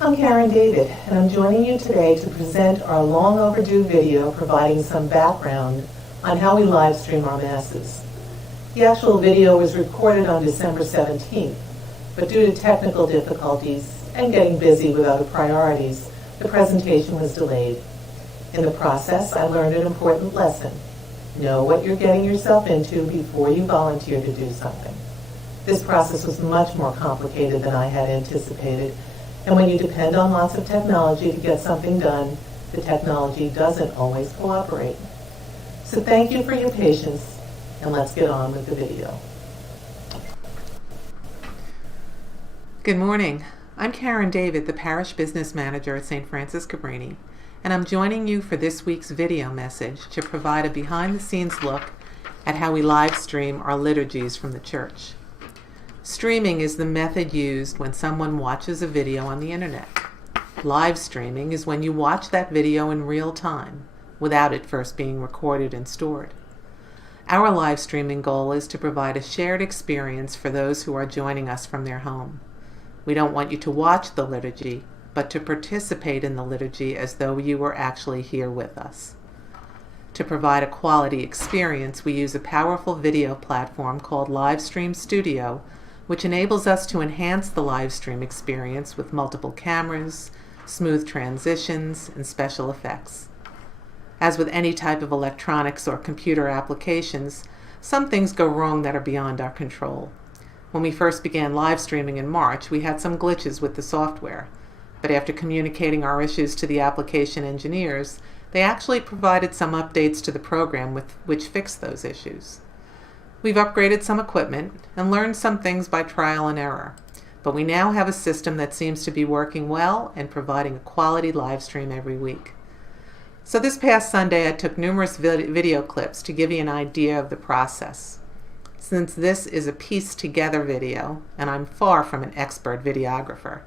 I'm Karen David, and I'm joining you today to present our long overdue video providing some background on how we live stream our masses. The actual video was recorded on December 17th, but due to technical difficulties and getting busy with other priorities, the presentation was delayed. In the process, I learned an important lesson. Know what you're getting yourself into before you volunteer to do something. This process was much more complicated than I had anticipated, and when you depend on lots of technology to get something done, the technology doesn't always cooperate. So thank you for your patience, and let's get on with the video. Good morning. I'm Karen David, the Parish Business Manager at St. Francis Cabrini, and I'm joining you for this week's video message to provide a behind-the-scenes look at how we live stream our liturgies from the church. Streaming is the method used when someone watches a video on the internet. Live streaming is when you watch that video in real time, without it first being recorded and stored. Our live streaming goal is to provide a shared experience for those who are joining us from their home. We don't want you to watch the liturgy, but to participate in the liturgy as though you were actually here with us. To provide a quality experience, we use a powerful video platform called Livestream Studio, which enables us to enhance the live stream experience with multiple cameras, smooth transitions, and special effects. As with any type of electronics or computer applications, some things go wrong that are beyond our control. When we first began live streaming in March, we had some glitches with the software, but after communicating our issues to the application engineers, they actually provided some updates to the program which fixed those issues. We've upgraded some equipment and learned some things by trial and error, but we now have a system that seems to be working well and providing a quality live stream every week. So this past Sunday I took numerous video clips to give you an idea of the process. Since this is a pieced together video, and I'm far from an expert videographer,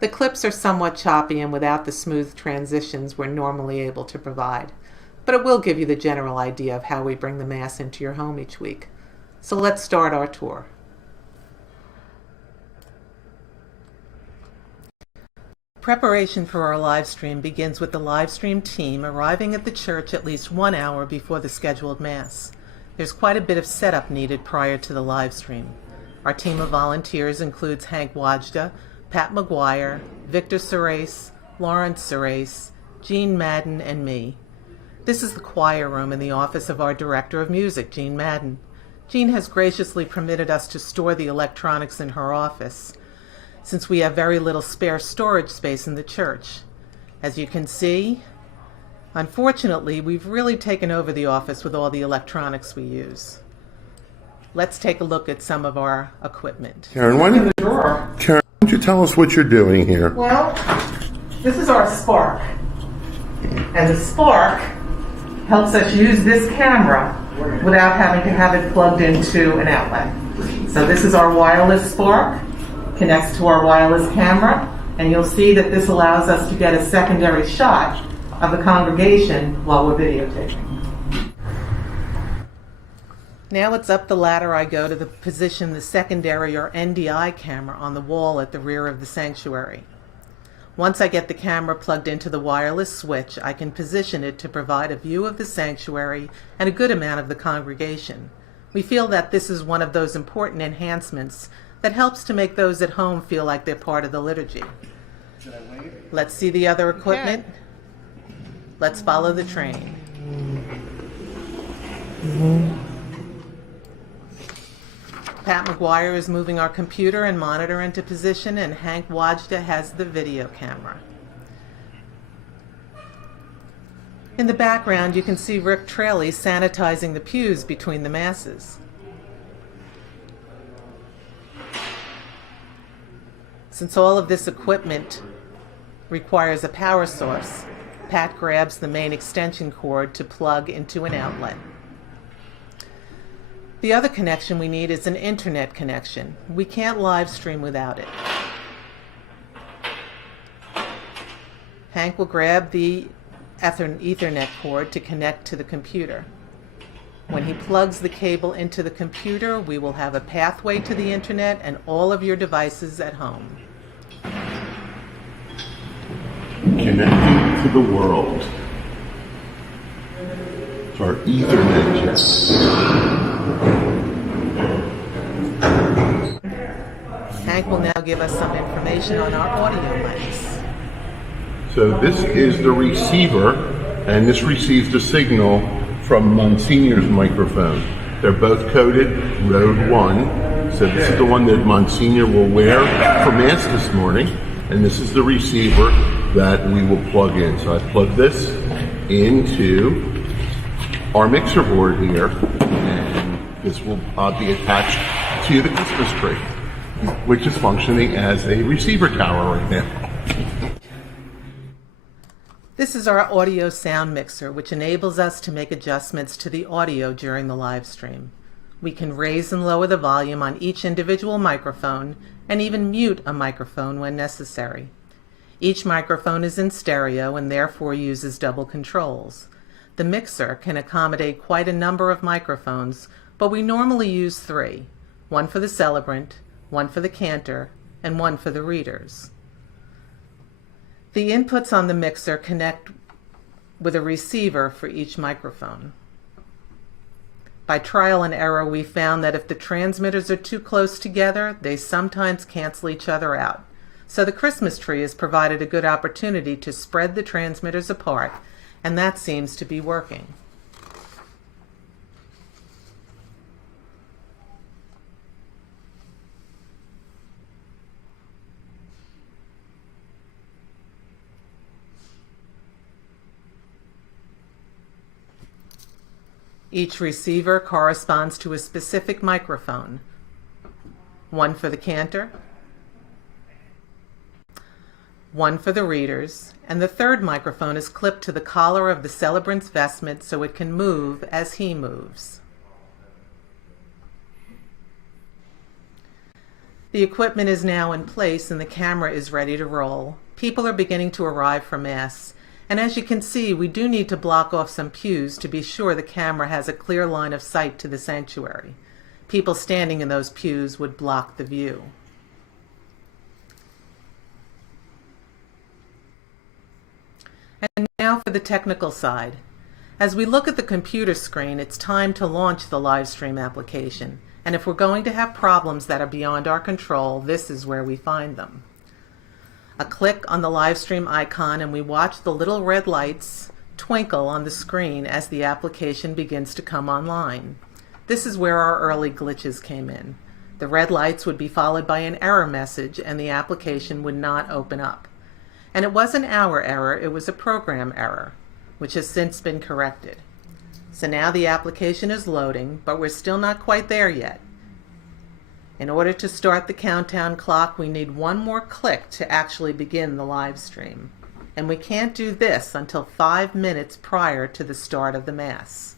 the clips are somewhat choppy and without the smooth transitions we're normally able to provide, but it will give you the general idea of how we bring the Mass into your home each week. So let's start our tour. Preparation for our live stream begins with the live stream team arriving at the church at least 1 hour before the scheduled Mass. There's quite a bit of setup needed prior to the live stream. Our team of volunteers includes Hank Wajda, Pat McGuire, Victor Serace, Lawrence Serace, Jean Madden, and me. This is the choir room in the office of our Director of Music, Jean Madden. Jean has graciously permitted us to store the electronics in her office, since we have very little spare storage space in the church. As you can see, unfortunately, we've really taken over the office with all the electronics we use. Let's take a look at some of our equipment. Karen, why don't you tell us what you're doing here? Well, this is our Spark, and the Spark helps us use this camera without having to have it plugged into an outlet. So this is our wireless Spark, connects to our wireless camera, and you'll see that this allows us to get a secondary shot of the congregation while we're videotaping. Now it's up the ladder I go to position the secondary or NDI camera on the wall at the rear of the sanctuary. Once I get the camera plugged into the wireless switch, I can position it to provide a view of the sanctuary and a good amount of the congregation. We feel that this is one of those important enhancements that helps to make those at home feel like they're part of the liturgy. Let's see the other equipment. Let's follow the train. Pat McGuire is moving our computer and monitor into position, and Hank Wajda has the video camera. In the background, you can see Rick Traley sanitizing the pews between the Masses. Since all of this equipment requires a power source, Pat grabs the main extension cord to plug into an outlet. The other connection we need is an internet connection. We can't live stream without it. Hank will grab the Ethernet cord to connect to the computer. When he plugs the cable into the computer, we will have a pathway to the internet and all of your devices at home. connecting to the world. It's our Ethernet jet. Hank will now give us some information on our audio mics. So this is the receiver, and this receives the signal from Monsignor's microphone. They're both coded Rode 1. So this is the one that Monsignor will wear for Mass this morning, and this is the receiver that we will plug in. So I plug this into our mixer board here, and this will be attached to the Christmas tree, which is functioning as a receiver tower right now. This is our audio sound mixer, which enables us to make adjustments to the audio during the live stream. We can raise and lower the volume on each individual microphone and even mute a microphone when necessary. Each microphone is in stereo and therefore uses double controls. The mixer can accommodate quite a number of microphones, but we normally use 3, one for the celebrant, one for the cantor, and one for the readers. The inputs on the mixer connect with a receiver for each microphone. By trial and error, we found that if the transmitters are too close together, they sometimes cancel each other out. So the Christmas tree has provided a good opportunity to spread the transmitters apart, and that seems to be working. Each receiver corresponds to a specific microphone, one for the cantor, one for the readers, and the third microphone is clipped to the collar of the celebrant's vestment so it can move as he moves. The equipment is now in place and the camera is ready to roll. People are beginning to arrive for Mass. And as you can see, we do need to block off some pews to be sure the camera has a clear line of sight to the sanctuary. People standing in those pews would block the view. And now for the technical side. As we look at the computer screen, it's time to launch the Livestream application. And if we're going to have problems that are beyond our control, this is where we find them. A click on the Livestream icon and we watch the little red lights twinkle on the screen as the application begins to come online. This is where our early glitches came in. The red lights would be followed by an error message and the application would not open up. And it wasn't our error, it was a program error, which has since been corrected. So now the application is loading, but we're still not quite there yet. In order to start the countdown clock, we need one more click to actually begin the live stream. And we can't do this until 5 minutes prior to the start of the Mass.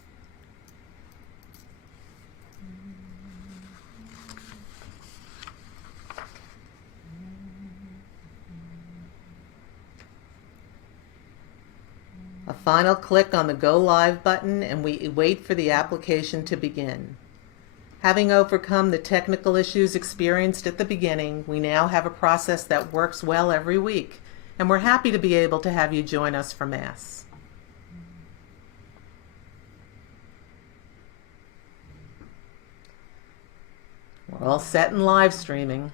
A final click on the Go Live button and we wait for the application to begin. Having overcome the technical issues experienced at the beginning, we now have a process that works well every week, and we're happy to be able to have you join us for Mass. We're all set in live streaming.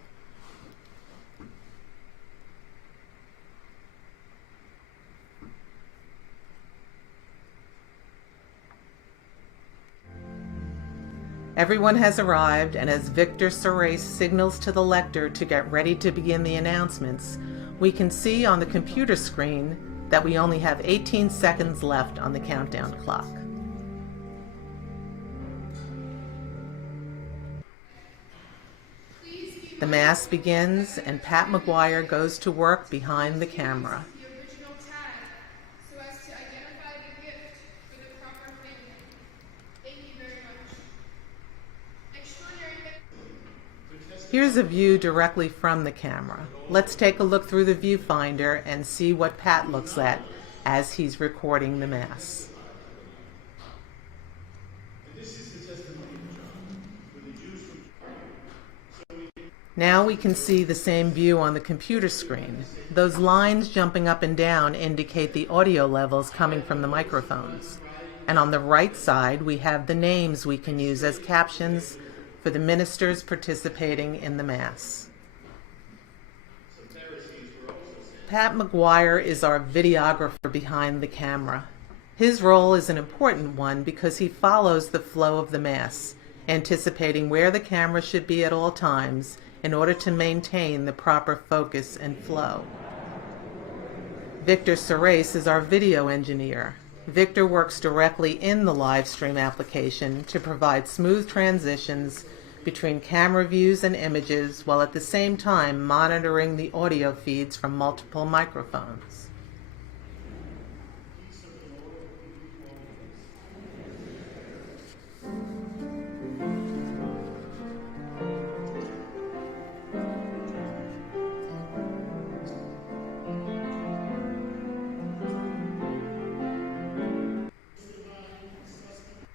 Everyone has arrived, and as Victor Sorais signals to the lector to get ready to begin the announcements, we can see on the computer screen that we only have 18 seconds left on the countdown clock. The Mass begins, and Pat McGuire goes to work behind the camera. Here's a view directly from the camera. Let's take a look through the viewfinder and see what Pat looks at as he's recording the Mass. Now we can see the same view on the computer screen. Those lines jumping up and down indicate the audio levels coming from the microphones. And on the right side, we have the names we can use as captions for the ministers participating in the Mass. Pat McGuire is our videographer behind the camera. His role is an important one because he follows the flow of the Mass, anticipating where the camera should be at all times in order to maintain the proper focus and flow. Victor Serace is our video engineer. Victor works directly in the Livestream application to provide smooth transitions between camera views and images while at the same time monitoring the audio feeds from multiple microphones.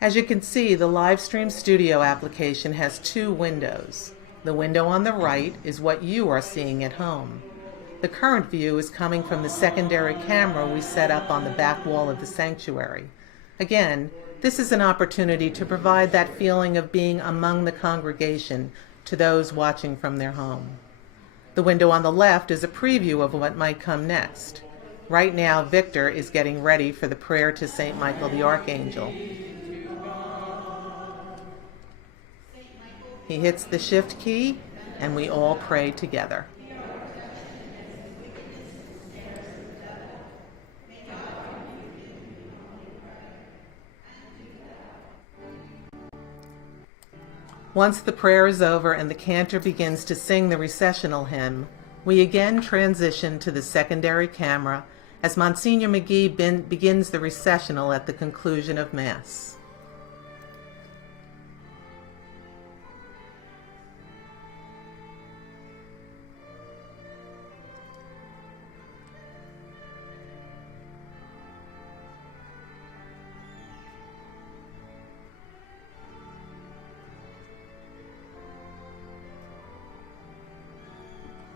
As you can see, the Livestream Studio application has two windows. The window on the right is what you are seeing at home. The current view is coming from the secondary camera we set up on the back wall of the sanctuary. Again, this is an opportunity to provide that feeling of being among the congregation to those watching from their home. The window on the left is a preview of what might come next. Right now, Victor is getting ready for the prayer to St. Michael the Archangel. He hits the shift key, and we all pray together. Once the prayer is over and the cantor begins to sing the recessional hymn, we again transition to the secondary camera as Monsignor McGee begins the recessional at the conclusion of Mass.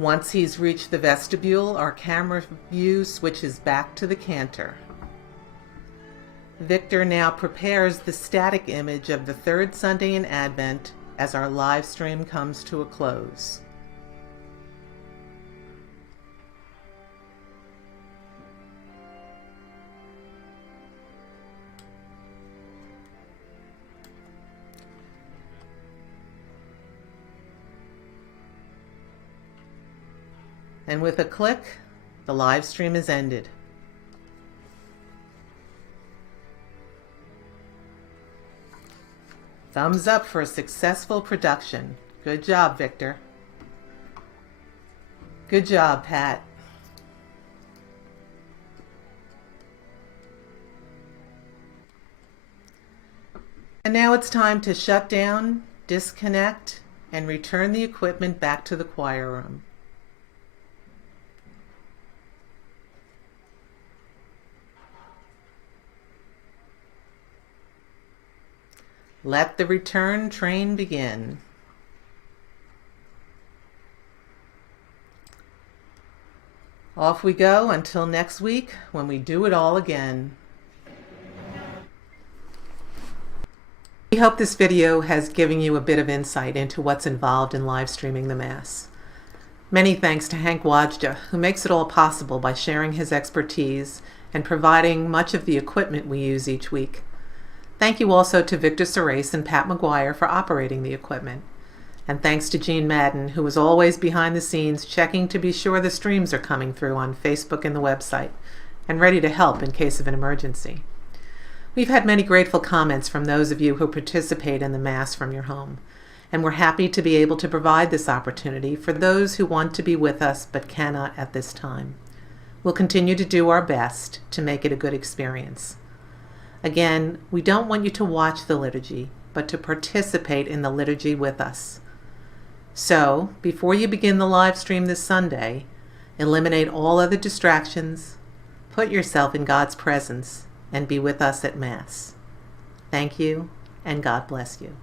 Once he's reached the vestibule, our camera view switches back to the cantor. Victor now prepares the static image of the third Sunday in Advent as our live stream comes to a close. And with a click, the live stream is ended. Thumbs up for a successful production. Good job, Victor. Good job, Pat. And now it's time to shut down, disconnect, and return the equipment back to the choir room. Let the return train begin. Off we go until next week when we do it all again. We hope this video has given you a bit of insight into what's involved in live streaming the Mass. Many thanks to Hank Wajda, who makes it all possible by sharing his expertise and providing much of the equipment we use each week. Thank you also to Victor Serace and Pat McGuire for operating the equipment. And thanks to Jean Madden, who is always behind the scenes checking to be sure the streams are coming through on Facebook and the website, and ready to help in case of an emergency. We've had many grateful comments from those of you who participate in the Mass from your home, and we're happy to be able to provide this opportunity for those who want to be with us but cannot at this time. We'll continue to do our best to make it a good experience. Again, we don't want you to watch the liturgy, but to participate in the liturgy with us. So, before you begin the live stream this Sunday, eliminate all other distractions, put yourself in God's presence, and be with us at Mass. Thank you, and God bless you.